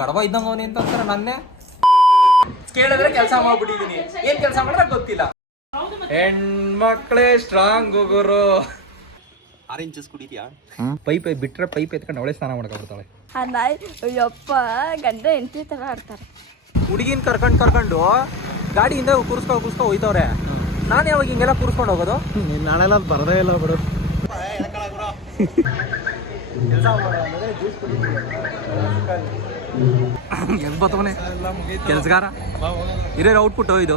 ಗಡವ ಇದ್ದಂಗ ಅವನಿ ಅಂತ ಅಂತಾರೆ ನನ್ನೇ ಕೇಳಿದ್ರೆ ಕೆಲಸ ಮಾಡ್ಬಿಟ್ಟಿದೀನಿ ಏನ್ ಕೆಲಸ ಮಾಡಿದ್ರೆ ಗೊತ್ತಿಲ್ಲ. ಹೆಣ್ಮಕ್ಳೇ ಸ್ಟ್ರಾಂಗ್ ಗುರು. ಆರೆಂಜ್ ಜ್ಯೂಸ್ ಕುಡಿದ್ಯಾ? ಪೈಪ್ ಬಿಟ್ರೆ ಪೈಪ್ ಎತ್ಕೊಂಡು ಅವಳೆ ಸ್ನಾನ ಮಾಡ್ಕೊಬಿಡ್ತಾಳೆ. ಅಯ್ಯಪ್ಪ ಗಂಡ ಹೆಂಡತಿ ತರ ಆಡ್ತಾರೆ. ಹುಡುಗಿನ ಕರ್ಕೊಂಡು ಗಾಡಿಯಿಂದ ಕೂರಿಸ್ಕೊ ಹೋಯ್ತವ್ರೆ. ನಾನು ಯಾವಾಗ ಹಿಂಗೆಲ್ಲ ಕೂರಿಸ್ಕೊಂಡು ಹೋಗೋದು? ನಾಳೆಲ್ಲ ಬರದೇ ಇಲ್ಲ ಬಿಡು. ಹೆಂಗ್ ಬತ್ತವನೆ ಕೆಲ್ಸಗಾರ ಇರೋ ಔಟ್ಪುಟ್ ಇದು.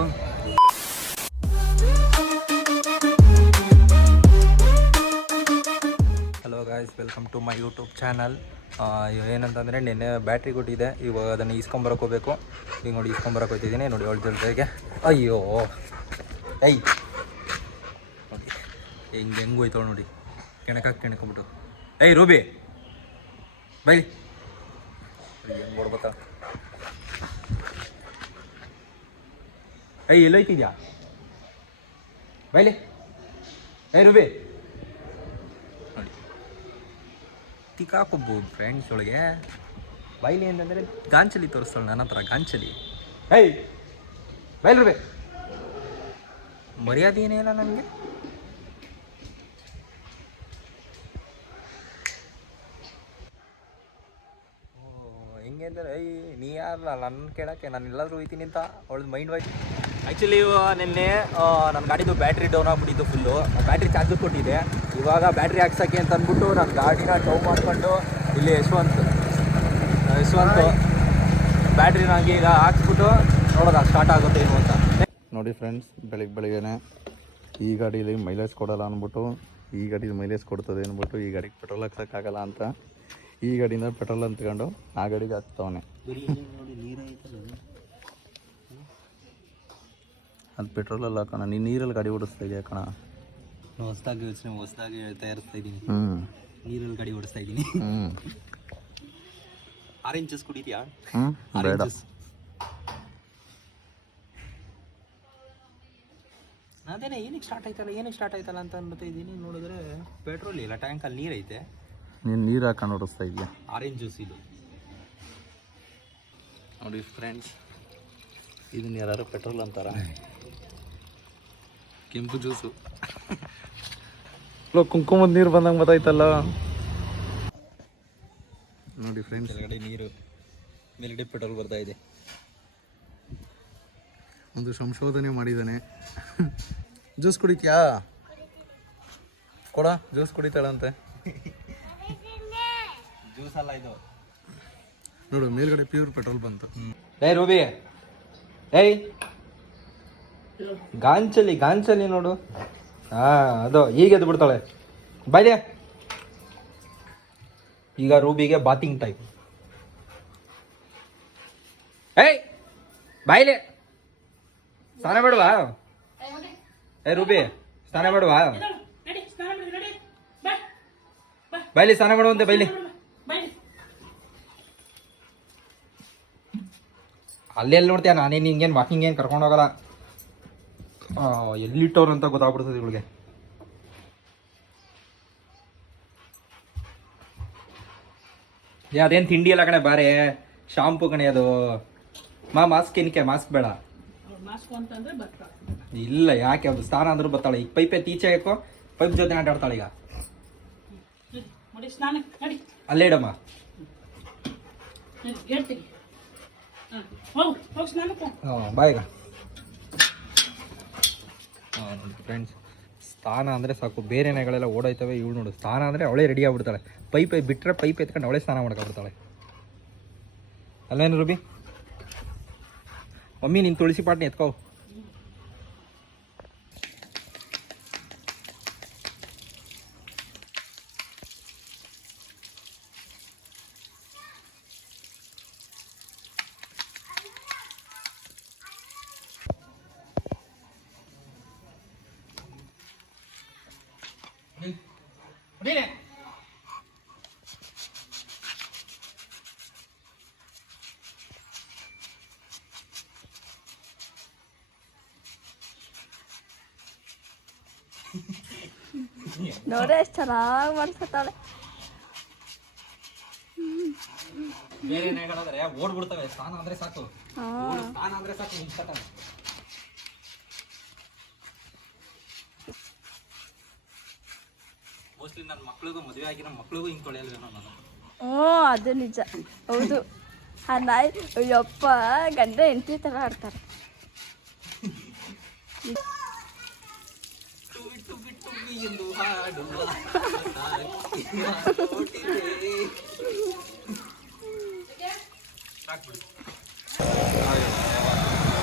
Hello guys, welcome to my YouTube channel. ಏನಂತಂದರೆ ನಿನ್ನೆ ಬ್ಯಾಟ್ರಿ ಕೊಟ್ಟಿದೆ, ಇವಾಗ ಅದನ್ನು ಇಸ್ಕೊಂಬರಕ್ಕೆ ಹೋಗ್ಬೇಕು. ಈಗ ನೋಡಿ ಇಸ್ಕೊಂಬರಕ್ಕೆ ಹೋಗ್ತಿದ್ದೀನಿ ನೋಡಿ 7 ಜೊತೆಗೆ. ಅಯ್ಯೋ ಐ ನೋಡಿ ಹೆಂಗೆ ಹೋಯ್ತಾವ ನೋಡಿ, ಕೆಣಕೊಂಬಿಟ್ಟು. ಏಯ್ ರೂಬಿ ಬೈ ಹೆಂಗೆ ಕೊಡ್ಬೇಕ. ಏಯ್ ಎಲ್ಲೋಯ್ತಿದ್ಯಾ ಬೈಲಿ. ಏಯ್ ರೂಬಿ ನೋಡಿ ತಿಕ್ಕಾಕೊಬೋದು ಫ್ರೆಂಡ್ಸ್ ಒಳಗೆ. ಬೈಲಿ ಅಂತಂದರೆ ಗಾಂಚಲಿ ತೋರಿಸ್ತಾಳೆ ನನ್ನ ಹತ್ರ, ಗಾಂಚಲಿ. ಏಯ್ ಬೈಲ್ ರೂಬಿ, ಮರ್ಯಾದೆ ಏನೇ ಇಲ್ಲ ನನಗೆ. ಹೆಂಗೆ ಅಂದರೆ ನೀ ಯಾರಲ್ಲ ನನ್ನ ಕೇಳೋಕ್ಕೆ, ನಾನು ಎಲ್ಲಾದರೂ ಹೋಯ್ತೀನಿ ಅಂತ ಅವಳದು ಮೈಂಡ್ ವಾಯ್ಸ್. ಆ್ಯಕ್ಚುಲಿ ನಿನ್ನೆ ನನ್ನ ಗಾಡಿದು ಬ್ಯಾಟ್ರಿ ಡೌನ್ ಆಗಿಬಿಟ್ಟಿದ್ದು ಫುಲ್ಲು. ಬ್ಯಾಟ್ರಿ ಚಾರ್ಜ್ ಕೊಟ್ಟಿದೆ. ಇವಾಗ ಬ್ಯಾಟ್ರಿ ಹಾಕ್ಸೋಕ್ಕೆ ಅಂತ ಅಂದ್ಬಿಟ್ಟು ನಾನು ಗಾಡಿನ ಟೌ ಮಾಡಿಕೊಂಡು ಇಲ್ಲಿ ಯಶವಂತ್ ಬ್ಯಾಟ್ರಿ ನಂಗೆ ಈಗ ಹಾಕ್ಸ್ಬಿಟ್ಟು ನೋಡೋದು ಸ್ಟಾರ್ಟ್ ಆಗುತ್ತೆ ಏನು ಅಂತ. ನೋಡಿ ಫ್ರೆಂಡ್ಸ್, ಬೆಳಗ್ಗೆನೆ ಈ ಗಾಡೀಲಿ ಮೈಲೇಜ್ ಕೊಡೋಲ್ಲ ಅಂದ್ಬಿಟ್ಟು ಈ ಗಾಡೀಲಿ ಮೈಲೇಜ್ ಕೊಡ್ತದೆ ಅಂದ್ಬಿಟ್ಟು ಈ ಗಾಡಿಗೆ ಪೆಟ್ರೋಲ್ ಹಾಕ್ಸೋಕ್ಕಾಗಲ್ಲ ಅಂತ ಈ ಗಾಡಿಯಿಂದ ಪೆಟ್ರೋಲ್ ಅಂತ್ಕೊಂಡು ಆ ಗಾಡಿಗೆ ಹಾಕ್ತವನೆ. ಅದು ಪೆಟ್ರೋಲಲ್ಲ ಕಣ, ನೀನು ನೀರಲ್ಲಿ ಗಾಡಿ ಓಡಿಸ್ತಾ ಇದೆಯಾ ಕಣ. ಹೊಸದಾಗಿ ತಯಾರಿಸ್ತಾ ಇದ್ದೀನಿ, ನೀರಲ್ಲಿ ಗಾಡಿ ಓಡಿಸ್ತಾ ಇದ್ದೀನಿ. ಆರೆಂಜ್ ಜ್ಯೂಸ್ ಕುಡಿದ್ಯಾ? ಬೇಡ. ಅದೇನೇ ಏನಕ್ಕೆ ಸ್ಟಾರ್ಟ್ ಆಯ್ತಲ್ಲ ಅಂತ ಅನ್ಬತ್ತಾ ಇದ್ದೀನಿ. ನೋಡಿದ್ರೆ ಪೆಟ್ರೋಲ್ ಇಲ್ಲ, ಟ್ಯಾಂಕಲ್ಲಿ ನೀರೈತೆ. ನೀನು ನೀರು ಹಾಕೊಂಡು ಓಡಿಸ್ತಾ ಇದೆಯಾ? ಆರೆಂಜ್ ಜ್ಯೂಸ್ ಇದು ನೋಡಿ ಫ್ರೆಂಡ್ಸ್, ಇದನ್ನ ಯಾರು ಪೆಟ್ರೋಲ್ ಅಂತಾರ? ಕೆಂಪು ಜ್ಯೂಸು. ಕುಂಕುಮದ ನೀರು ಬಂದಂಗೆ ಗೊತ್ತಾಯ್ತಲ್ಲ. ನೋಡಿ ಫ್ರೆಂಡ್ಸ್, ಕೆಳಗಡೆ ನೀರು, ಮೇಲ್ಗಡೆ ಪೆಟ್ರೋಲ್ ಬರ್ತಾ ಇದೆ. ಒಂದು ಸಂಶೋಧನೆ ಮಾಡಿದ್ದಾನೆ. ಜ್ಯೂಸ್ ಕುಡಿತ್ಯಾ? ಕೊಡ, ಜ್ಯೂಸ್ ಕುಡಿತಾಳಂತೆ. ಜ್ಯೂಸ್ ಅಲ್ಲ ಇದು, ನೋಡು ಮೇಲ್ಗಡೆ ಪ್ಯೂರ್ ಪೆಟ್ರೋಲ್ ಬಂತು. ಏಯ್ ರೂಬಿ, ಏಯ್ ಗಾಂಚಲಿ ನೋಡು. ಅದು ಈಗ ಎದ್ದು ಬಿಡ್ತಾಳೆ. ಬಾಯ್ಲೆ, ಈಗ ರೂಬಿಗೆ ಬಾತಿಂಗ್ ಟೈಪ್. ಏಯ್ ಬಾಯ್ಲೆ, ಸ್ನಾನ ಮಾಡುವಾ? ಏ ರೂಬಿ, ಸ್ನಾನ ಮಾಡುವಾ? ಬೈಲಿ, ಸ್ನಾನ ಮಾಡುವಂತೆ ಬೈಲಿ. ಅಲ್ಲೆಲ್ಲಿ ನೋಡ್ತೀಯ, ನಾನೇನು ಹಿಂಗೇನು ವಾಕಿಂಗ್ ಏನು ಕರ್ಕೊಂಡು ಹೋಗಲ್ಲ. ಎಲ್ಲಿಟ್ಟವ್ರು ಅಂತ ಗೊತ್ತಾಗ್ಬಿಡ್ತದೆ ಇವಳಿಗೆ. ಅದೇನು ತಿಂಡಿ ಎಲ್ಲ ಕಣೆ, ಬಾರೆ ಶಾಂಪು ಕಣೆ ಅದು. ಮಾಸ್ಕ್ ಏನಕ್ಕೆ? ಮಾಸ್ಕ್ ಬೇಡ. ಇಲ್ಲ, ಯಾಕೆ ಅದು ಸ್ನಾನ ಅಂದ್ರೂ ಬರ್ತಾಳೆ. ಈಗ ಪೈಪ್ ಈಚೆ ಹಾಕೋ, ಪೈಪ್ ಜೊತೆ ಆಟಾಡ್ತಾಳೆ. ಈಗ ಅಲ್ಲೇ ಇಡಮ್ಮ. ಬಾಯ್ಗ ಫ್ರೆಂಡ್ಸ್, ಸ್ನಾನ ಅಂದರೆ ಸಾಕು, ಬೇರೆ ನೆಗಳೆಲ್ಲ ಓಡೋಯ್ತವೆ. ಇವಳು ನೋಡು, ಸ್ನಾನ ಅಂದರೆ ಅವಳೇ ರೆಡಿ ಆಗ್ಬಿಡ್ತಾಳೆ. ಪೈಪ್ ಬಿಟ್ಟರೆ ಪೈಪ್ ಎತ್ಕೊಂಡು ಅವಳೇ ಸ್ನಾನ ಮಾಡ್ಕೊಬಿಡ್ತಾಳೆ. ಅಲ್ಲೇನು ರೂಬಿ? ಮಮ್ಮಿ ನೀನು ತುಳಸಿ ಪಾಟ್ನ ಎತ್ಕೋ. ನೋಡ್ರೆ ಎಷ್ಟು ಚೆನ್ನಾಗಿ ಮಾಡ್ಸತ್ತಾಳೆ. ಬೇರೆ ನಾಯಿಗಳಾದ್ರೆ ಓಡ್ಬಿಡ್ತವೆ. ಸ್ನಾನ ಅಂದ್ರೆ ಸಾಕು, ಹಾಂ ಸ್ನಾನ ಅಂದ್ರೆ ಸಾಕು ನಿಂತ್ಕೊತಾವೆ. ಮೋಸ್ಟ್ಲಿ ನನ್ನ ಮಕ್ಳಿಗೂ ಮದುವೆ ಆಗಿ ನಮ್ಮ ಮಕ್ಳಿಗೂ ಹಿಂಗೆ ತೊಳೆಯಲ್ವೇನೋ ನಾನು. ಹ್ಞೂ ಅದು ನಿಜ ಹೌದು. ಆ ನಾಯಿ ಅಯ್ಯಪ್ಪ ಗಂಡ ಹೆಂಡತಿ ಥರ ಆಡ್ತಾರೆ. ಎಂದು ಹಾಡುವ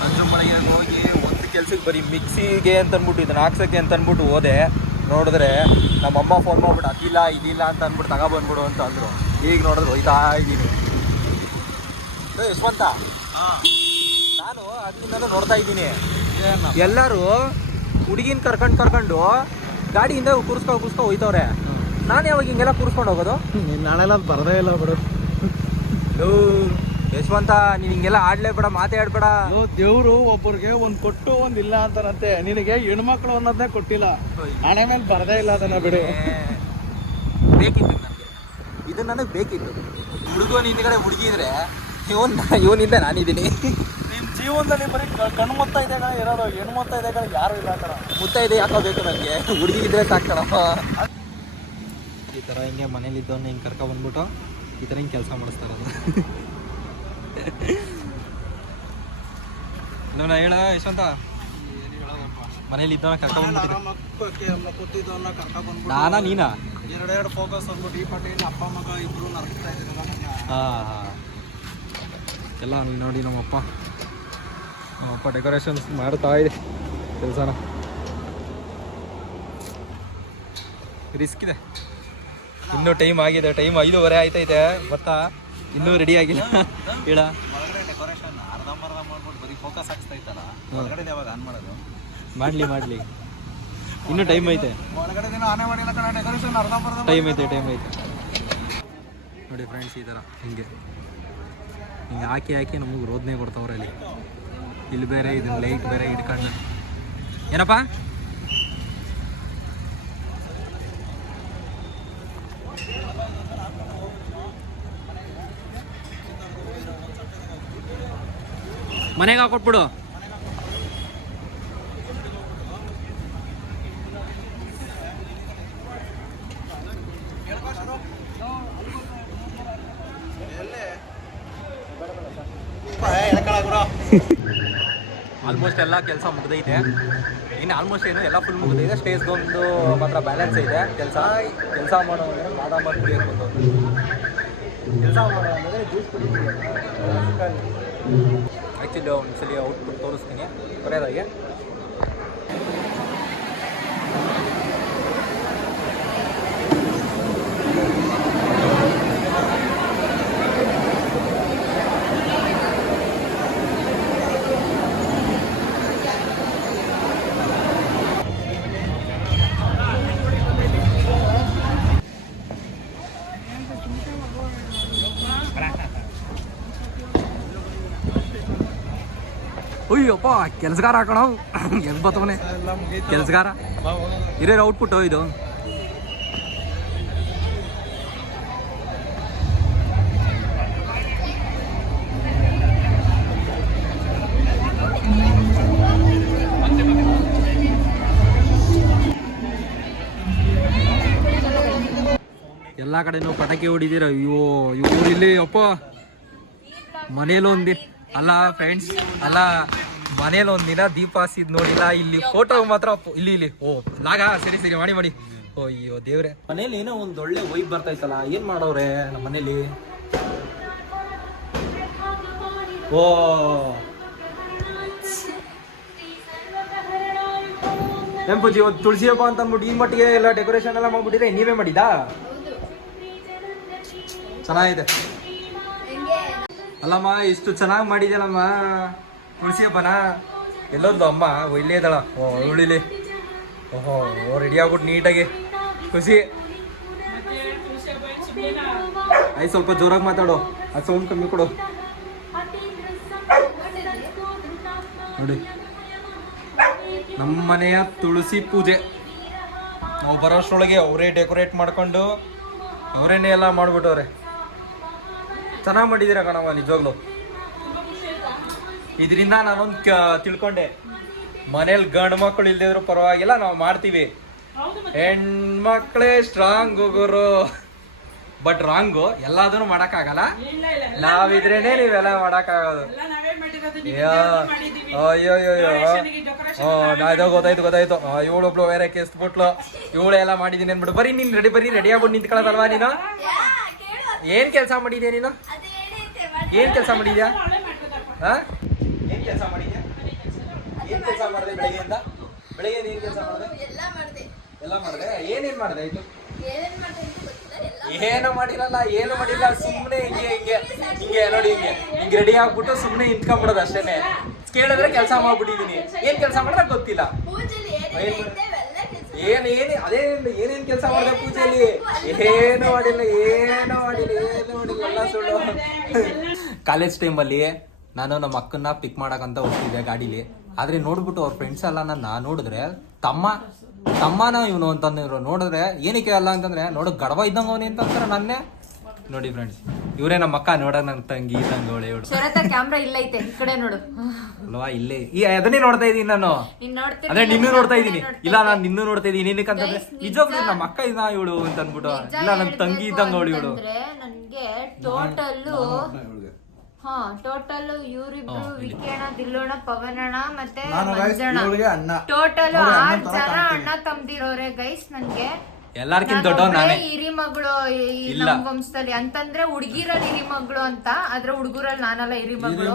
ಸಂಜು ಮನೆಗೆ ಹೋಗಿ ಒಂದು ಕೆಲ್ಸಕ್ಕೆ ಬರೀ ಮಿಕ್ಸಿಗೆ ಅಂತ ಅಂದ್ಬಿಟ್ಟು ಇದನ್ನ ಹಾಕ್ಸೋಕ್ಕೆ ಅಂತ ಅಂದ್ಬಿಟ್ಟು ಹೋದೆ. ನೋಡಿದ್ರೆ ನಮ್ಮಮ್ಮ ಫೋನ್ ಮಾಡ್ಬಿಟ್ಟು ಅದಿಲ್ಲ ಇದಿಲ್ಲ ಅಂತ ಅಂದ್ಬಿಟ್ಟು ತಗೊಬಂದ್ಬಿಡು ಅಂತ ಅಂದರು. ಈಗ ನೋಡಿದ್ರೆ ಹೋಯ್ತಾ ಇದ್ದೀನಿ. ಯಶವಂತ, ನಾನು ಅಲ್ಲಿಂದ ನೋಡ್ತಾ ಇದ್ದೀನಿ ಎಲ್ಲರೂ ಹುಡುಗಿನ ಕರ್ಕೊಂಡು ಗಾಡಿಯಿಂದ ಕೂರಿಸ್ಕೊ ಹೋಯ್ತವ್ರೆ. ನಾನು ಯಾವಾಗ ಹಿಂಗೆಲ್ಲ ಕೂರಿಸ್ಕೊಂಡು ಹೋಗೋದು? ನಾಳೆಲ್ಲ ಬರದೇ ಇಲ್ಲ ಬಿಡು. ಯಶವಂತ, ನೀನು ಹಿಂಗೆಲ್ಲ ಆಡ್ಲೇಬೇಡ, ಮಾತಾಡ್ಬೇಡ. ದೇವ್ರು ಒಬ್ಬರಿಗೆ ಒಂದು ಕೊಟ್ಟು ಒಂದು ಇಲ್ಲ ಅಂತಾರಂತೆ. ನಿನಗೆ ಹೆಣ್ಮಕ್ಳು ಅನ್ನೋದನ್ನೇ ಕೊಟ್ಟಿಲ್ಲ, ಹಣೆ ಮೇಲೆ ಬರದೇ ಇಲ್ಲ ಅದನ್ನ ಬಿಡು. ಬೇಕಿತ್ತು ನನಗೆ, ಇದು ನನಗೆ ಬೇಕಿತ್ತು. ಹುಡುಗನ ಹಿಂದ್ಗಡೆ ಹುಡುಗಿ ಇದ್ರೆ ಇವನಿಂದ ನಾನಿದ್ದೀನಿ. ನಿಮ್ಮ ಜೀವನದಲ್ಲಿ ಬರೀ ಕಣ್ಣು ಮುತ್ತ ಇದೆ ಕಣ ಇರೋದು, ಹೆಣ್ಣು ಮುತ್ತ ಇದೆ ಕಣ ಯಾರು ಇಲ್ಲ ಕಣ. ಮುತ್ತ ಇದೆ ಯಾಕೋ ಬೇಕು ನನಗೆ, ಹುಡುಗಿ ಇದ್ರೆ ಸಾಕಣ. ಈ ಥರ ಹಿಂಗೆ ಮನೇಲಿದ್ದವನ್ನ ಹಿಂಗೆ ಕರ್ಕೊಬಂದ್ಬಿಟ್ಟು ಈ ಥರ ಹಿಂಗೆ ಕೆಲಸ ಮಾಡಿಸ್ತಾರದು. ಇಲ್ಲ ಹೇಳ ಯಶವಂತ, ಮನೇಲಿ ಇದ್ದವನ್ನ ಕೂತಿದ್ದವನ್ನ ಕರ್ಕೊಂಡ್ಬಂದ್ಬಿಟ್ಟು ನಾನಾ ನೀನಾ ಎರಡೆರಡು ಫೋಕಸ್ ಅಂದ್ಬಿಟ್ಟು ಈ ಪಟ್ಟಿನ ಅಪ್ಪ ಮಗ ಇಬ್ರು ನರಕ್ತಾ ಇದ್ದೀರಲ್ಲ. ಹಾಂ ಎಲ್ಲ ನೋಡಿ ನಮ್ಮಪ್ಪ ಡೆಕೋರೇಷನ್ಸ್ ಮಾಡ್ತಾ ಇದೆ ಕೆಲಸನ. ರಿಸ್ಕ್ ಇದೆ. ಇನ್ನೂ ಟೈಮ್ ಆಗಿದೆ, ಟೈಮ್ 5:30 ಆಯ್ತೈತೆ. ಗೊತ್ತಾ, ಇನ್ನೂ ರೆಡಿ ಆಗಿಲ್ಲ. ಹೇಳ ಒಳಗಡೆ ಡೆಕೋರೇಷನ್ ಅರ್ಧಂಬರ್ಧ ಮಾಡ್ಬಿಟ್ಟು ಬರೀ ಫೋಕಸ್ ಹಾಕ್ಸ್ತಾ ಇತ್ತಲ್ಲ, ಒಳಗಡೆ ಯಾವಾಗ ಆನ್ ಮಾಡೋದು? ಮಾಡಲಿ ಇನ್ನೂ ಟೈಮ್ ಐತೆ. ಒಳಗಡೆ ದಿನ ಆನೆ ಮಾಡಿಲ್ಲ ಕಣ, ಡೆಕೋರೇಷನ್ ಅರ್ಧಂಬರ್ಧ ಟೈಮ್ ಐತೆ ನೋಡಿ ಫ್ರೆಂಡ್ಸ್. ಈ ಥರ ಹಿಂಗೆ ಹಾಕಿ ನಮಗೆ ರೋದನೆ ಕೊಡ್ತಾವ್ರೆ. ಇಲ್ಲಿ ಬೇರೆ ಇದನ್ನ ಲೈಟ್ ಬೇರೆ ಇಟ್ಕೊಂಡು ಏನಪ್ಪ ಮನೆಗೆ ಹಾಕೊಟ್ಬಿಡು. ಆಲ್ಮೋಸ್ಟ್ ಎಲ್ಲ ಕೆಲಸ ಮುಗ್ದೈತೆ. ಇನ್ನು ಆಲ್ಮೋಸ್ಟ್ ಏನು ಎಲ್ಲ ಫುಲ್ ಮುಗ್ದೈತೆ. ಸ್ಟೇಜ್ದೊಂದು ಮಾತ್ರ ಬ್ಯಾಲೆನ್ಸ್ ಐತೆ. ಕೆಲಸ ಮಾಡೋ ಅಂದರೆ ಬಾದಾಮ ಕುಡಿಯೋಕೆ ಬಂದವರು. ಕೆಲಸ ಮಾಡೋ ಅಂದರೆ ಜ್ಯೂಸ್ ಕುಡಿತೀವಿ. ಆ್ಯಕ್ಚುಲಿ ಒಂದ್ಸಲಿ ಔಟ್ಪುಟ್ ತೋರಿಸ್ತೀನಿ ಬರೆಯೋದಾಗೆ. ಅಯ್ಯಪ್ಪ ಕೆಲಸಗಾರ ಹಾಕೋಣ ಹೆಂಗ್ ಬರ್ತವನೆ ಕೆಲಸಗಾರ. ಇರೋ ಔಟ್ಪುಟ್ ಇದು. ಎಲ್ಲ ಕಡೆನೂ ಪಟಾಕಿ ಹೊಡಿದಿರ. ಅಯ್ಯೋ ಇವ್ರು ಇಲ್ಲಿ ಅಪ್ಪ ಮನೇಲಿ ಅಲ್ಲ ಫ್ರೆಂಡ್ಸ್, ಅಲ್ಲ ಮನೇಲಿ ಒಂದಿನ ದೀಪ ಹಚ್ಚಿದ್ ನೋಡಿಲ್ಲ. ಇಲ್ಲಿ ಫೋಟೋ ಮಾತ್ರ ಇಲ್ಲಿ ಓ ಲಾಗ ಸರಿ ಮಾಡಿ. ಓ ಅಯ್ಯೋ ದೇವ್ರೆ, ಮನೇಲಿ ಏನೋ ಒಂದು ಒಳ್ಳೆ ವೈಬ್ ಬರ್ತಾಯ್ತಲ್ಲ. ಏನ್ ಮಾಡೋರೆ ನಮ್ಮ ಮನೇಲಿ? ಓ ಪೂಜಿ ತುಳಸಿ ಹಬ್ಬ ಅಂತ ಅಂದ್ಬಿಟ್ಟು ಈ ಮಟ್ಟಿಗೆ ಎಲ್ಲ ಡೆಕೋರೇಷನ್ ಎಲ್ಲ ಮಾಡ್ಬಿಟ್ಟಿದ್ರೆ ನೀವೇ ಮಾಡಿದಾ? ಚೆನ್ನಾಗಿದೆ ಅಲ್ಲಮ್ಮ, ಇಷ್ಟು ಚೆನ್ನಾಗಿ ಮಾಡಿದ್ಯಲ್ಲಮ್ಮ ತುಳಸಿ ಹಬ್ಬನ. ಎಲ್ಲೊಂದು ಅಮ್ಮ ಇಲ್ಲೇ ಇದ್ದಾಳ. ಓ ಉಳಿಲಿ. ಓಹೋ ರೆಡಿ ಆಗ್ಬಿಟ್ಟು ನೀಟಾಗಿ. ಖುಷಿ ಆಯ್ತು, ಸ್ವಲ್ಪ ಜೋರಾಗಿ ಮಾತಾಡು, ಅದು ಸೌಂಡ್ ಕಮ್ಮಿ ಕೊಡು. ನೋಡಿ ನಮ್ಮ ಮನೆಯ ತುಳಸಿ ಪೂಜೆ ನಾವು ಬರೋಷ್ಟರೊಳಗೆ ಅವರೇ ಡೆಕೋರೇಟ್ ಮಾಡ್ಕೊಂಡು ಅವರೇನೇ ಎಲ್ಲ ಮಾಡಿಬಿಟ್ಟವ್ರೆ. ಚೆನ್ನಾಗಿ ಮಾಡಿದ್ದೀರಾ ಕಣವ ನಿಜವಾಗ್ಲು. ಇದರಿಂದ ನಾನೊಂದು ತಿಳ್ಕೊಂಡೆ, ಮನೇಲಿ ಗಂಡು ಮಕ್ಕಳು ಇಲ್ದಿದ್ರು ಪರವಾಗಿಲ್ಲ, ನಾವು ಮಾಡ್ತೀವಿ. ಹೆಣ್ಮಕ್ಳೇ ಸ್ಟ್ರಾಂಗ್ ಗುರು. ಬಟ್ ರಾಂಗು, ಎಲ್ಲದನ್ನು ಮಾಡೋಕ್ಕಾಗಲ್ಲ. ನಾವಿದ್ರೇನೆ ನೀವೆಲ್ಲ ಮಾಡೋಕ್ಕಾಗೋದು. ಅಯ್ಯೋ ಗೊತ್ತಾಯ್ತು. ಇವಳೊಬ್ಳು ಬೇರೆ ಕೆಸ್ಬಿಟ್ಲು, ಇವಳೆಲ್ಲ ಮಾಡಿದೀನಿ ಅನ್ಬಿಟ್ಟು. ಬರೀ ನೀನ್ ರೆಡಿ ಆಗ್ಬಿಟ್ಟು ನಿಂತ್ಕೊಳ್ಳೋದಲ್ವಾ ನೀನು? ಏನ್ ಕೆಲಸ ಮಾಡಿದ್ಯಾ ನೀನು? ಏನ್ ಕೆಲಸ ಮಾಡಿದ್ಯಾ? ಏನ್ ಕೆಲಸ ಮಾಡಿದ್ಯಾ? ಏನ್ ಕೆಲಸ ಮಾಡಿದೆ ಬೆಳಗ್ಗೆಯಿಂದ? ಬೆಳಗ್ಗೆ ಏನ್ ಕೆಲಸ ಮಾಡಿದೆ? ಎಲ್ಲ ಮಾಡಿದೆ. ಏನೇನ್ ಮಾಡಿದೆ? ಆಯ್ತು, ಏನು ಮಾಡಿಲ್ಲ, ಸುಮ್ಮನೆ ಹಿಂಗೆ ನೋಡಿ, ಹಿಂಗೆ ರೆಡಿ ಆಗ್ಬಿಟ್ಟು ಸುಮ್ಮನೆ ನಿಂತ್ಕೊಂಡ್ಬಿಡೋದು ಅಷ್ಟೇನೆ. ಕೇಳಿದ್ರೆ ಕೆಲಸ ಮಾಡ್ಬಿಟ್ಟಿದೀನಿ. ಏನ್ ಕೆಲಸ ಮಾಡಿದ್ರೆ ಗೊತ್ತಿಲ್ಲ. ಏನೇನ್ ಕೆಲಸ ಮಾಡಿದೆ ಪೂಜೆಯಲ್ಲಿ? ಏನು ಮಾಡಿಲ್ಲ, ಎಲ್ಲ ಸುಳ್ಳು. ಕಾಲೇಜ್ ಟೈಮಲ್ಲಿ ನಾನು ನಮ್ಮ ಅಕ್ಕನ್ನ ಪಿಕ್ ಮಾಡಕ್ಕಂತ ಹೋಗ್ತಿದ್ದೆ ಗಾಡೀಲಿ. ಆದ್ರೆ ನೋಡ್ಬಿಟ್ಟು ಅವ್ರ ಫ್ರೆಂಡ್ಸ್ ಎಲ್ಲ ನನ್ನ ನೋಡಿದ್ರೆ ತಮ್ಮನ ಇವನು ಅಂತಂದ್ರು. ನೋಡಿದ್ರೆ ಏನಕ್ಕೆ ಅಲ್ಲ ಅಂತಂದ್ರೆ, ನೋಡು ಗಡವ ಇದ್ದಂಗ ಅವನಿ ಅಂತಂತಾರೆ ನನ್ನೇ. ನೋಡಿ ಫ್ರೆಂಡ್ಸ್, ಇವರೇ ನಮ್ಮ ಅಕ್ಕ. ನೋಡ ನನ್ನ ತಂಗಿ ತಂಗೋಳೆ ಇವಳು. ಕ್ಯಾಮ್ರಾ ಇಲ್ಲ ಐತೆ, ಈ ಕಡೆ ನೋಡು ಅಲ್ವಾ, ಇಲ್ಲೇ ಅದನ್ನೇ ನೋಡ್ತಾ ಇದೀನಿ ನಾನು. ಅದೇ ನಿನ್ನೂ ನೋಡ್ತಾ ಇದೀನಿ. ಇಲ್ಲ, ನಾನು ನಿನ್ನೂ ನೋಡ್ತಾ ಇದೀನಿ. ಏನಕ್ಕಂತಂದ್ರೆ ನಿಜವಾಗ್ಲೂ ನಮ್ಮ ಅಕ್ಕ ಇದ್ದ ಇವಳು ಅಂತ ಅನ್ಬಿಟ್ಟು. ಇಲ್ಲ, ನನ್ನ ತಂಗಿ ಇದ್ದಂಗ ಅವಳು ಇವಳು. ನನ್ಗೆ ಟೋಟಲ್ ಇವರಿಬ್ರು ವಿಕೇಣ, ದಿಲ್ಲೋಣ, ಪವನಣ್ಣ ಮತ್ತೆ ಟೋಟಲ್ 6 ಜನ ಅಣ್ಣ ತಮ್ದಿರೋರೆ ಗೈಸ್. ನನ್ಗೆ ಎಲ್ಲಾರ್ಕಿಂತ ದೊಡ್ಡವ್ ನಾನೇ. ಹಿರಿ ಮಗಳು ನಮ್ಮ ವಂಶದಲ್ಲಿ ಅಂತಂದ್ರೆ ಹುಡುಗಿರಲ್ಲಿ ಹಿರಿ ಮಗಳು ಅಂತ, ಆದ್ರೆ ಹುಡುಗರಲ್ಲಿ ನಾನಲ್ಲ ಹಿರಿ ಮಗಳು.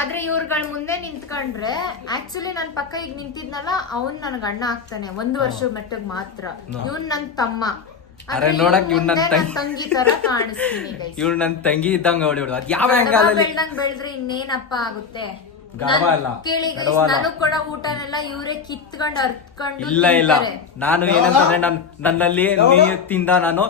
ಆದ್ರೆ ಇವ್ರಗಳ ಮುಂದೆ ನಿಂತ್ಕೊಂಡ್ರೆ ಆಕ್ಚುಲಿ ನನ್ ಪಕ್ಕ ಈಗ ನಿಂತಿದ್ನಲ್ಲ, ಅವ್ನ್ ನನ್ಗ ಅಣ್ಣ ಆಗ್ತಾನೆ 1 ವರ್ಷ ಮೆಟ್ಟಗ್ ಮಾತ್ರ. ಇವ್ನ್ ನನ್ ತಮ್ಮ. ಅರೆ ನೋಡಕ್ ಇವ್ ನನ್ ತಂಗಿ ತರ ಕಾಣಿಸ್ತೀನಿ. ಇವ್ಳು ನನ್ ತಂಗಿ ಇದ್ದಂಗ ಅವಳು. ಅದ್ ಯಾವ ಬೆಳ್ದಂಗ್ ಬೆಳೆದ್ರೆ ಇನ್ನೇನಪ್ಪ ಆಗುತ್ತೆ. ಕೇಳಿ ನನಗ್ ಕೂಡ ಊಟನೆಲ್ಲ ಇವರೇ ಕಿತ್ಕೊಂಡ್ ಅರ್ತ್ಕೊಂಡು. ಇಲ್ಲ, ನಾನು ಏನಂತಂದ್ರೆ ನನ್ನಲ್ಲಿ ನೀತಿಂದ ನಾನು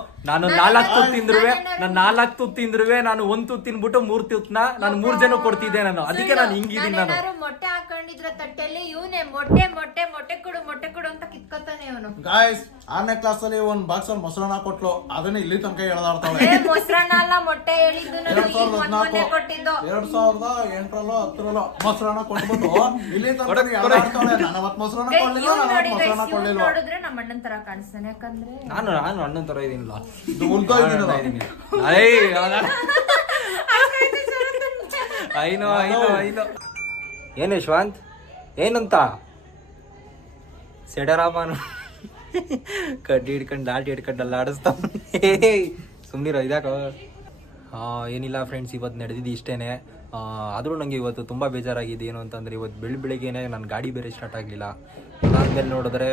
4 ತುತ್ತು ತಿಂದ್ರುವೆ ನಾನು 1 ತುತ್ತು ತಿನ್ಬಿಟ್ಟು 3 ತುತ್ತನ ನಾನು 3 ಜನ ಕೊಡ್ತಿದ್ದೆ ನಾನು. ಅದಕ್ಕೆ ನಾನು ಹಿಂಗಿದ್ದೀನಿ. ನಾನು ಮೊಟ್ಟೆ ಹಾಕೊಂಡಿದ್ರ ತಟ್ಟೆಯಲ್ಲಿ ಇವನೇ ಮೊಟ್ಟೆ ಕೊಡು ಅಂತ ಕಿತ್ಕೊತಾನೆ ಇವನು. ಗಾಯ್ಸ್, 6ನೇ ಕ್ಲಾಸ್ ಅಲ್ಲಿ ಒಂದ್ ಬಾಕ್ಸ್ ಅಲ್ಲಿ ಮೊಸರನ್ನ ಕೊಟ್ಲು. ಅದನ್ನ ಇಲ್ಲಿ ತನಕ ಹೇಳ್ದಾಡ್ತಾಳೆ. ಮೊಸರನ್ನ ಅಲ್ಲ, ಮೊಟ್ಟೆ ಹೇಳಿದ್ದು. 2018 2008 10 ಮೊಸರನ್ನ ಕೊಟ್ಬಿಟ್ಟು ಇಲ್ಲಿ ತನಕ ಹೇಳ್ದಾಡ್ತಾಳೆ. ನಾನು ಅವತ್ತು ಮೊಸರನ್ನ ಕೊಡ್ಲಿಲ್ಲ. ನೋಡಿದ್ರೆ ನಮ್ಮ ಅಣ್ಣನ್ ತರ ಕಾಣಿಸ್ತಾನೆ. ಯಾಕಂದ್ರೆ ನಾನು ಅಣ್ಣನ್ ತರ ಇದೀನಿಲ್ಲ. ಐನೋ ಏನ್ ಯಶವಂತ್, ಏನಂತ ಸೆಡರಾಮನು ಕಡ್ಡಿ ಹಿಡ್ಕೊಂಡು ದಾಟಿ ಹಿಡ್ಕೊಂಡು ಎಲ್ಲ ಆಡಿಸ್ತಾವ. ಸುಮ್ಮನಿರೋ ಇದಾಕ. ಏನಿಲ್ಲ ಫ್ರೆಂಡ್ಸ್, ಇವತ್ತು ನಡೆದಿದ್ದು ಇಷ್ಟೇನೆ. ಆದರೂ ನನಗೆ ಇವತ್ತು ತುಂಬ ಬೇಜಾರಾಗಿದೆ. ಏನು ಅಂತಂದರೆ, ಇವತ್ತು ಬೆಳಿಗ್ಗೆನೆ ನನ್ನ ಗಾಡಿ ಬೇರೆ ಸ್ಟಾರ್ಟ್ ಆಗಲಿಲ್ಲ. ಅದಾದಮೇಲೆ ನೋಡಿದ್ರೆ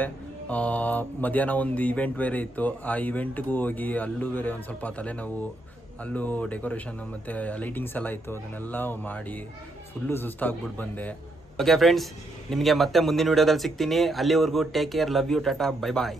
ಮಧ್ಯಾಹ್ನ ಒಂದು ಇವೆಂಟ್ ಬೇರೆ ಇತ್ತು. ಆ ಇವೆಂಟ್ಗೂ ಹೋಗಿ ಅಲ್ಲೂ ಬೇರೆ ಒಂದು ಸ್ವಲ್ಪ ತಲೆನೋವು. ಅಲ್ಲೂ ಡೆಕೋರೇಷನ್ ಮತ್ತು ಲೈಟಿಂಗ್ಸ್ ಎಲ್ಲ ಇತ್ತು. ಅದನ್ನೆಲ್ಲ ಮಾಡಿ ಫುಲ್ಲು ಸುಸ್ತಾಗ್ಬಿಟ್ಟು ಬಂದೆ. ಓಕೆ ಫ್ರೆಂಡ್ಸ್, ನಿಮಗೆ ಮತ್ತೆ ಮುಂದಿನ ವಿಡಿಯೋದಲ್ಲಿ ಸಿಗ್ತೀನಿ. ಅಲ್ಲಿವರೆಗೂ take care, love you, tata, bye bye.